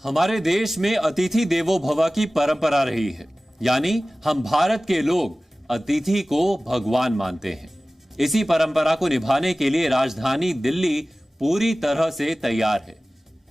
हमारे देश में अतिथि देवो भव की परंपरा रही है, यानी हम भारत के लोग अतिथि को भगवान मानते हैं। इसी परंपरा को निभाने के लिए राजधानी दिल्ली पूरी तरह से तैयार है,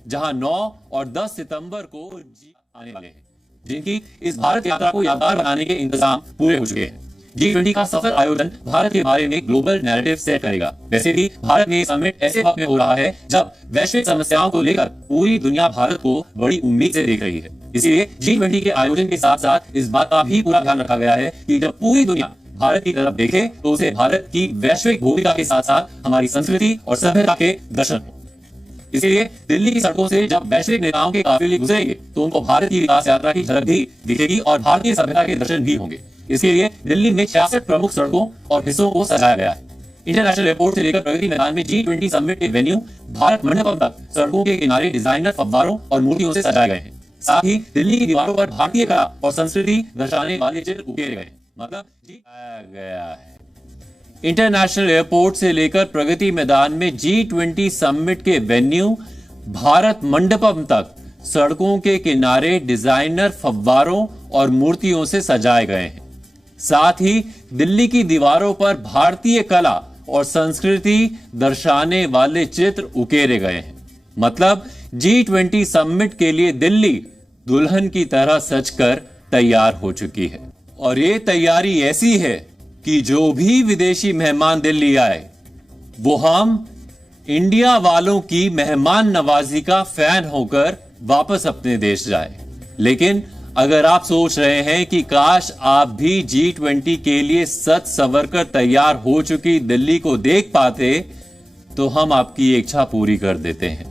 जहां 9 और 10 सितंबर को आने वाले हैं, जिनकी इस भारत यात्रा को यादगार बनाने के इंतजाम पूरे हो चुके हैं। G20 का सफल आयोजन भारत के बारे में ग्लोबल नैरेटिव सेट करेगा। वैसे भी भारत में समिट ऐसे वक्त में हो रहा है जब वैश्विक समस्याओं को लेकर पूरी दुनिया भारत को बड़ी उम्मीद से देख रही है। इसीलिए G20 के आयोजन के साथ साथ इस बात का भी पूरा ध्यान रखा गया है कि जब पूरी दुनिया भारत की तरफ देखे तो उसे भारत की वैश्विक भूमिका के साथ साथ हमारी संस्कृति और सभ्यता के दर्शन हो। इसलिए दिल्ली की सड़कों से जब वैश्विक नेताओं के काफिले गुजरेंगे तो उनको भारत की विकास यात्रा की झलक भी दिखेगी और भारतीय सभ्यता के दर्शन भी होंगे। इसके लिए दिल्ली में 66 प्रमुख सड़कों और हिस्सों को सजाया गया है। इंटरनेशनल एयरपोर्ट से लेकर प्रगति मैदान में G20 समिट के वेन्यू भारत मंडपम तक सड़कों के किनारे डिजाइनर फव्वारों और मूर्तियों से सजाए गए हैं। साथ ही दिल्ली की दीवारों पर भारतीय कला और संस्कृति दर्शाने वाले चित्र उकेरे गए हैं। मतलब गया है। इंटरनेशनल एयरपोर्ट से लेकर प्रगति मैदान में G20 समिट के वेन्यू भारत मंडपम तक सड़कों के किनारे डिजाइनर फव्वारों और मूर्तियों से सजाए गए हैं। साथ ही दिल्ली की दीवारों पर भारतीय कला और संस्कृति दर्शाने वाले चित्र उकेरे गए हैं। मतलब G20 समिट के लिए दिल्ली दुल्हन की तरह सजकर तैयार हो चुकी है। और ये तैयारी ऐसी है कि जो भी विदेशी मेहमान दिल्ली आए वो हम इंडिया वालों की मेहमान नवाजी का फैन होकर वापस अपने देश जाए। लेकिन अगर आप सोच रहे हैं कि काश आप भी G20 के लिए सच संवर कर तैयार हो चुकी दिल्ली को देख पाते, तो हम आपकी इच्छा पूरी कर देते हैं।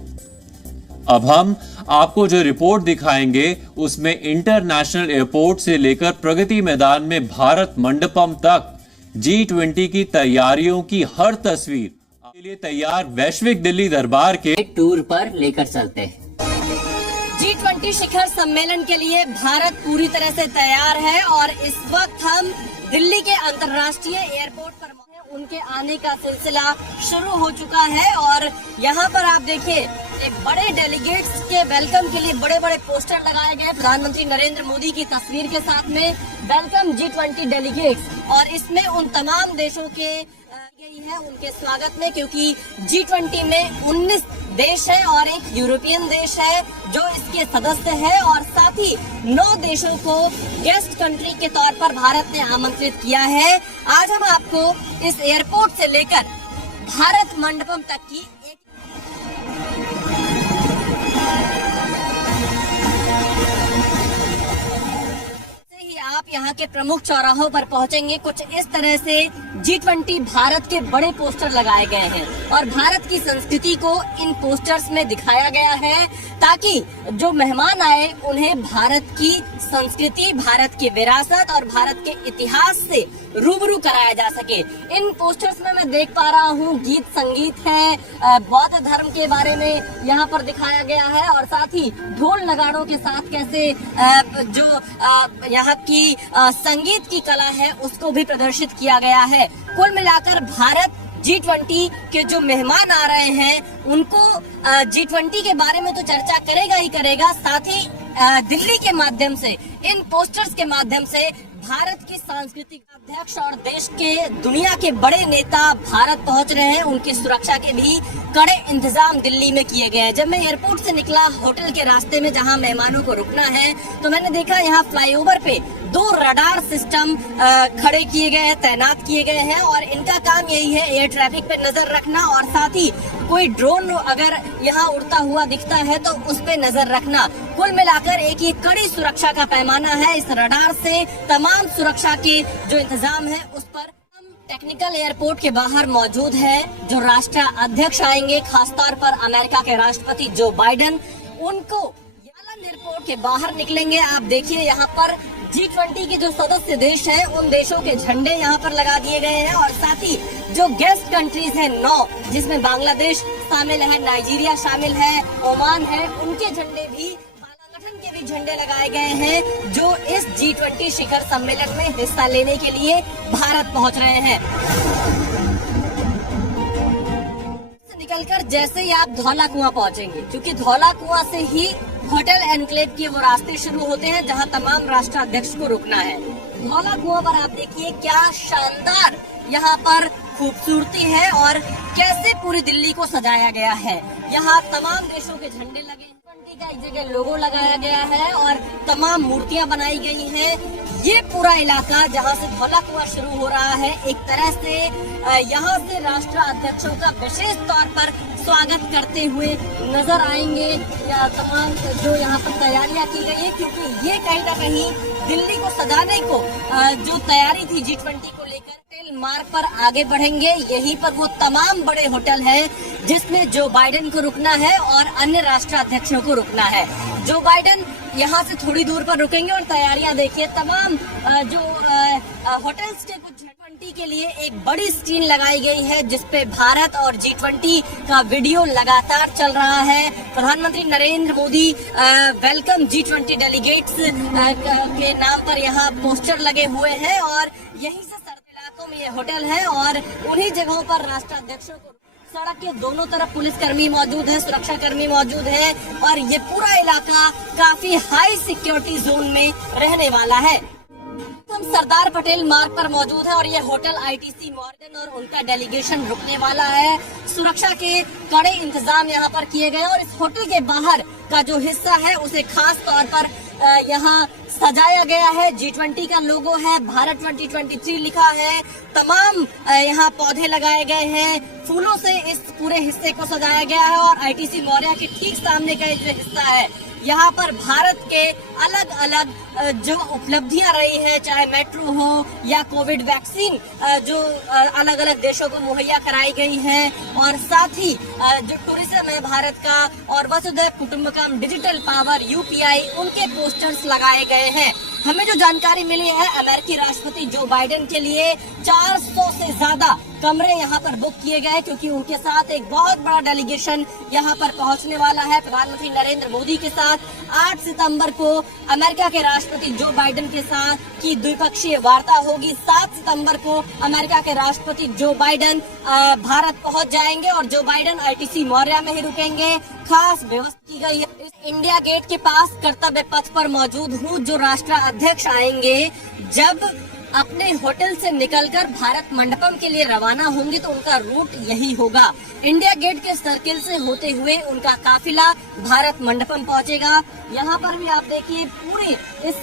अब हम आपको जो रिपोर्ट दिखाएंगे उसमें इंटरनेशनल एयरपोर्ट से लेकर प्रगति मैदान में भारत मंडपम तक G20 की तैयारियों की हर तस्वीर आपके लिए तैयार वैश्विक दिल्ली दरबार के टूर पर लेकर चलते हैं। G20 शिखर सम्मेलन के लिए भारत पूरी तरह से तैयार है और इस वक्त हम दिल्ली के अंतर्राष्ट्रीय एयरपोर्ट पर उनके आने का सिलसिला शुरू हो चुका है और यहाँ पर आप देखिए एक बड़े डेलीगेट्स के वेलकम के लिए बड़े बड़े पोस्टर लगाए गए प्रधानमंत्री नरेंद्र मोदी की तस्वीर के साथ में वेलकम G20 डेलीगेट्स। और इसमें उन तमाम देशों के गई है उनके स्वागत में, क्योंकि G20 में 19 देश है और एक यूरोपियन देश है जो इसके सदस्य है और साथ ही 9 देशों को गेस्ट कंट्री के तौर पर भारत ने आमंत्रित किया है। आज हम आपको इस एयरपोर्ट से लेकर भारत मंडपम तक की एक आप यहाँ के प्रमुख चौराहों पर पहुँचेंगे, कुछ इस तरह से G20 भारत के बड़े पोस्टर लगाए गए हैं और भारत की संस्कृति को इन पोस्टर्स में दिखाया गया है ताकि जो मेहमान आए उन्हें भारत की संस्कृति, भारत की विरासत और भारत के इतिहास से रूबरू कराया जा सके। इन पोस्टर्स में मैं देख पा रहा हूँ गीत संगीत है, बौद्ध धर्म के बारे में यहाँ पर दिखाया गया है और साथ ही ढोल नगाड़ों के साथ कैसे जो यहाँ की संगीत की कला है उसको भी प्रदर्शित किया गया है। कुल मिलाकर भारत G20 के जो मेहमान आ रहे हैं उनको G20 के बारे में तो चर्चा करेगा ही करेगा, साथ ही दिल्ली के माध्यम से इन पोस्टर्स के माध्यम से भारत की सांस्कृतिक अध्यक्ष और देश के दुनिया के बड़े नेता भारत पहुंच रहे हैं। उनकी सुरक्षा के भी कड़े इंतजाम दिल्ली में किए गए हैं। जब मैं एयरपोर्ट से निकला होटल के रास्ते में जहां मेहमानों को रुकना है तो मैंने देखा यहाँ फ्लाईओवर पे 2 रडार सिस्टम खड़े किए गए हैं, तैनात किए गए हैं और इनका काम यही है एयर ट्रैफिक पे नजर रखना और साथ ही कोई ड्रोन अगर यहाँ उड़ता हुआ दिखता है तो उस पे नजर रखना। कुल मिलाकर एक ये कड़ी सुरक्षा का पैमाना है। इस रडार से तमाम सुरक्षा के जो इंतजाम है उस पर टेक्निकल एयरपोर्ट के बाहर मौजूद है। जो राष्ट्र अध्यक्ष आएंगे, खासतौर पर अमेरिका के राष्ट्रपति जो बाइडेन, उनको यालन एयरपोर्ट के बाहर निकलेंगे। आप देखिए यहाँ पर G20 के जो सदस्य देश हैं उन देशों के झंडे यहाँ पर लगा दिए गए हैं और साथ ही जो गेस्ट कंट्रीज हैं 9, जिसमें बांग्लादेश शामिल है, नाइजीरिया शामिल है, ओमान है, उनके झंडे भी, संगठन के भी झंडे लगाए गए हैं जो इस G20 शिखर सम्मेलन में हिस्सा लेने के लिए भारत पहुंच रहे हैं। निकलकर जैसे ही आप धौला कुआं पहुंचेंगे, क्योंकि धौला कुआं से ही होटल एनक्लेव के वो रास्ते शुरू होते हैं जहां तमाम राष्ट्राध्यक्ष को रुकना है। धौला कुआं पर आप देखिए क्या शानदार यहाँ पर खूबसूरती है और कैसे पूरी दिल्ली को सजाया गया है। यहाँ तमाम देशों के झंडे लगे हैं, का एक जगह लोगो लगाया गया है और तमाम मूर्तियां बनाई गई हैं। ये पूरा इलाका जहां से धौला कुआं शुरू हो रहा है, एक तरह से यहाँ से राष्ट्राध्यक्षों का विशेष तौर पर स्वागत करते हुए नजर आएंगे। या तमाम जो यहाँ पर तैयारियां की गई है, क्योंकि ये कहीं ना कहीं दिल्ली को सजाने को जो तैयारी थी G20 को लेकर, होटल मार्ग पर आगे बढ़ेंगे। यहीं पर वो तमाम बड़े होटल है जिसमें जो बाइडेन को रुकना है और अन्य राष्ट्राध्यक्षों को रुकना है। जो बाइडेन यहाँ से थोड़ी दूर पर रुकेंगे और तैयारियां देखिए, तमाम जो होटल्स के कुछ G20 के लिए एक बड़ी स्क्रीन लगाई गई है जिसपे भारत और G20 का वीडियो लगातार चल रहा है। प्रधानमंत्री Narendra Modi welcome G20 delegates के नाम पर यहाँ पोस्टर लगे हुए हैं और यहीं से इलाकों में ये होटल है और उन्हीं जगहों पर राष्ट्राध्यक्षों को सड़क के दोनों तरफ पुलिसकर्मी मौजूद है, सुरक्षा कर्मी मौजूद है और ये पूरा इलाका काफी हाई सिक्योरिटी जोन में रहने वाला है। हम सरदार पटेल मार्ग पर मौजूद है और ये होटल ITC मॉर्गन और उनका डेलीगेशन रुकने वाला है। सुरक्षा के कड़े इंतजाम यहाँ पर किए गए और इस होटल के बाहर का जो हिस्सा है उसे खास तौर पर यहाँ सजाया गया है। G20 का लोगो है, भारत 2023 लिखा है, तमाम यहाँ पौधे लगाए गए हैं, फूलों से इस पूरे हिस्से को सजाया गया है और ITC मौर्या के ठीक सामने का जो हिस्सा है यहाँ पर भारत के अलग अलग जो उपलब्धियां रही है, चाहे मेट्रो हो या कोविड वैक्सीन जो अलग अलग देशों को मुहैया कराई गई है और साथ ही जो टूरिज्म है भारत का और वसुधैव कुटुंबकम, डिजिटल पावर, UPI, उनके पोस्टर्स लगाए गए हैं। हमें जो जानकारी मिली है, अमेरिकी राष्ट्रपति जो बाइडेन के लिए 400 से ज्यादा कमरे यहाँ पर बुक किए गए क्योंकि उनके साथ एक बहुत बड़ा डेलीगेशन यहाँ पर पहुँचने वाला है। प्रधानमंत्री नरेंद्र मोदी के साथ 8 सितंबर को अमेरिका के राष्ट्रपति जो बाइडेन के साथ की द्विपक्षीय वार्ता होगी। 7 सितंबर को अमेरिका के राष्ट्रपति जो बाइडेन भारत पहुँच जाएंगे और जो बाइडेन ITC मौर्या में ही रुकेंगे। खास व्यवस्था की गई है। इस इंडिया गेट के पास कर्तव्य पथ पर मौजूद हूँ। जो राष्ट्राध्यक्ष आएंगे जब अपने होटल से निकलकर भारत मंडपम के लिए रवाना होंगे तो उनका रूट यही होगा। इंडिया गेट के सर्किल से होते हुए उनका काफिला भारत मंडपम पहुंचेगा। यहाँ पर भी आप देखिए पूरी इस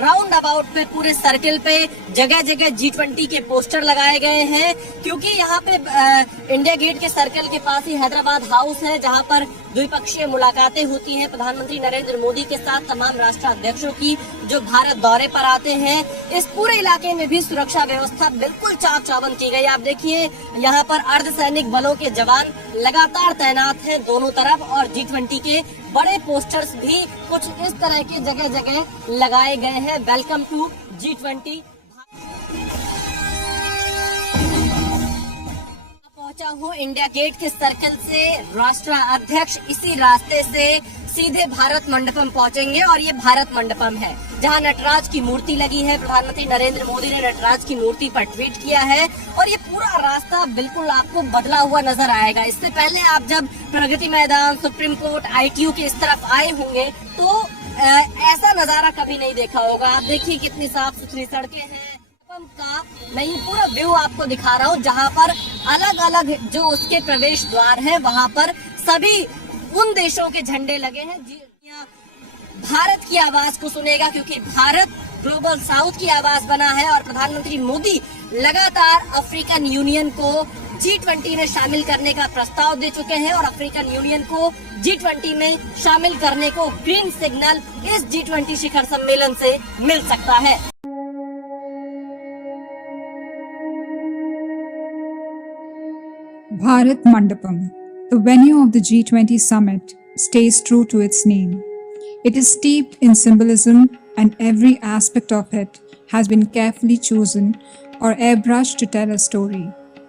राउंड अबाउट पे, पूरे सर्किल पे जगह जगह G20 के पोस्टर लगाए गए हैं क्योंकि यहाँ पे इंडिया गेट के सर्किल के पास ही हैदराबाद हाउस है जहाँ पर द्विपक्षीय मुलाकातें होती हैं प्रधानमंत्री नरेंद्र मोदी के साथ तमाम राष्ट्राध्यक्षों की जो भारत दौरे पर आते हैं। इस पूरे इलाके में भी सुरक्षा व्यवस्था बिल्कुल चाक चौबंद की गई। आप देखिए यहाँ पर अर्धसैनिक बलों के जवान लगातार तैनात हैं दोनों तरफ और G20 के बड़े पोस्टर्स भी कुछ इस तरह के जगह जगह लगाए गए हैं। Welcome to G20। पहुंचा हूँ इंडिया गेट के सर्कल से। राष्ट्राध्यक्ष इसी रास्ते से सीधे भारत मंडपम पहुंचेंगे और ये भारत मंडपम है जहां नटराज की मूर्ति लगी है। प्रधानमंत्री नरेंद्र मोदी ने नटराज की मूर्ति पर ट्वीट किया है और ये पूरा रास्ता बिल्कुल आपको बदला हुआ नजर आएगा। इससे पहले आप जब Pragati Maidan, supreme court, ITU के इस तरफ आए होंगे तो ऐसा नजारा कभी नहीं देखा होगा। आप देखिए कितनी साफ सुथरी सड़कें हैं का मैं ये पूरा व्यू आपको दिखा रहा हूँ जहाँ पर अलग अलग जो उसके प्रवेश द्वार है वहाँ पर सभी उन देशों के झंडे लगे हैं। भारत की आवाज को सुनेगा क्योंकि भारत ग्लोबल साउथ की आवाज बना है और प्रधानमंत्री मोदी लगातार अफ्रीकन यूनियन को G20 में शामिल करने का प्रस्ताव दे चुके हैं और अफ्रीकन यूनियन को G20 में शामिल करने को ग्रीन सिग्नल इस G20 शिखर सम्मेलन से मिल सकता है। Bharat Mandapam, the venue of the G20 summit, stays true to its name. It is steeped in symbolism and every aspect of it has been carefully chosen or airbrushed to tell a story.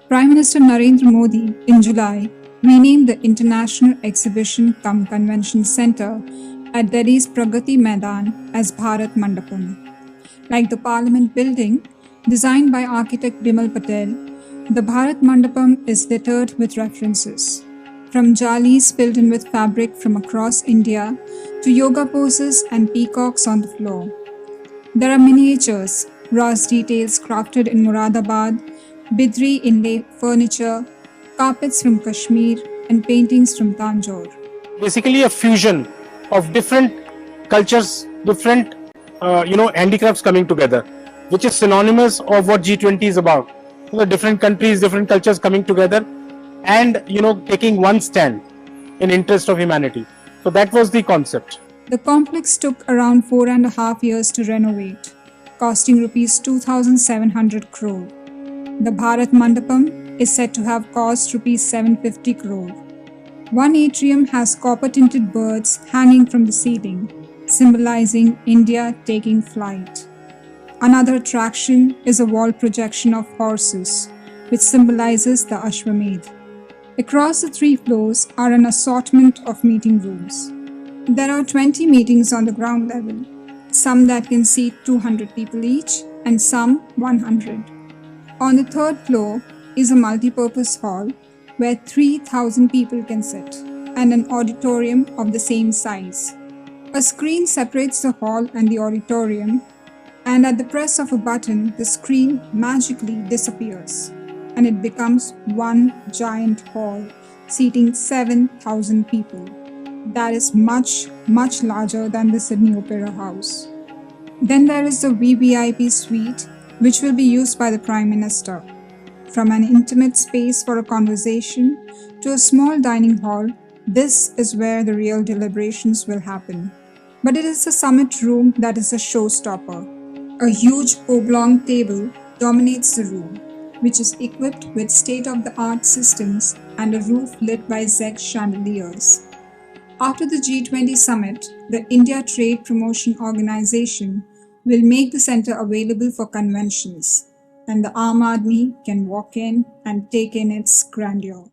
Prime Minister Narendra Modi in July renamed the International Exhibition cum Convention Centre at Delhi's Pragati Maidan as Bharat Mandapam. Like the Parliament building, designed by architect Bimal Patel, the Bharat Mandapam is littered with references. from jalis filled in with fabric from across India to yoga poses and peacocks on the floor. There are miniatures, brass details crafted in Moradabad, Bidri inlay furniture, carpets from Kashmir, and paintings from Tanjore. Basically a fusion of different cultures, different handicrafts coming together, which is synonymous of what G20 is about. Different countries, different cultures coming together and taking one stand in interest of humanity. So that was the concept. The complex took around 4.5 years to renovate, costing rupees 2,700 crore. The Bharat Mandapam is said to have cost rupees 750 crore. One atrium has copper-tinted birds hanging from the ceiling, symbolizing India taking flight. Another attraction is a wall projection of horses, which symbolizes the Ashwamedh. Across the 3 floors are an assortment of meeting rooms. There are 20 meetings on the ground level, some that can seat 200 people each and some 100. On the 3rd floor is a multi-purpose hall where 3,000 people can sit and an auditorium of the same size. A screen separates the hall and the auditorium, and at the press of a button, the screen magically disappears and it becomes one giant hall seating 7,000 people. That is much, much larger than the Sydney Opera House. Then there is the VVIP suite, which will be used by the Prime Minister. From an intimate space for a conversation to a small dining hall, this is where the real deliberations will happen. But it is the summit room that is a showstopper. A huge oblong table dominates the room, which is equipped with state-of-the-art systems and a roof lit by ZEC chandeliers. After the G20 summit, the India Trade Promotion Organization will make the center available for conventions, and the Aam Aadmi can walk in and take in its grandeur.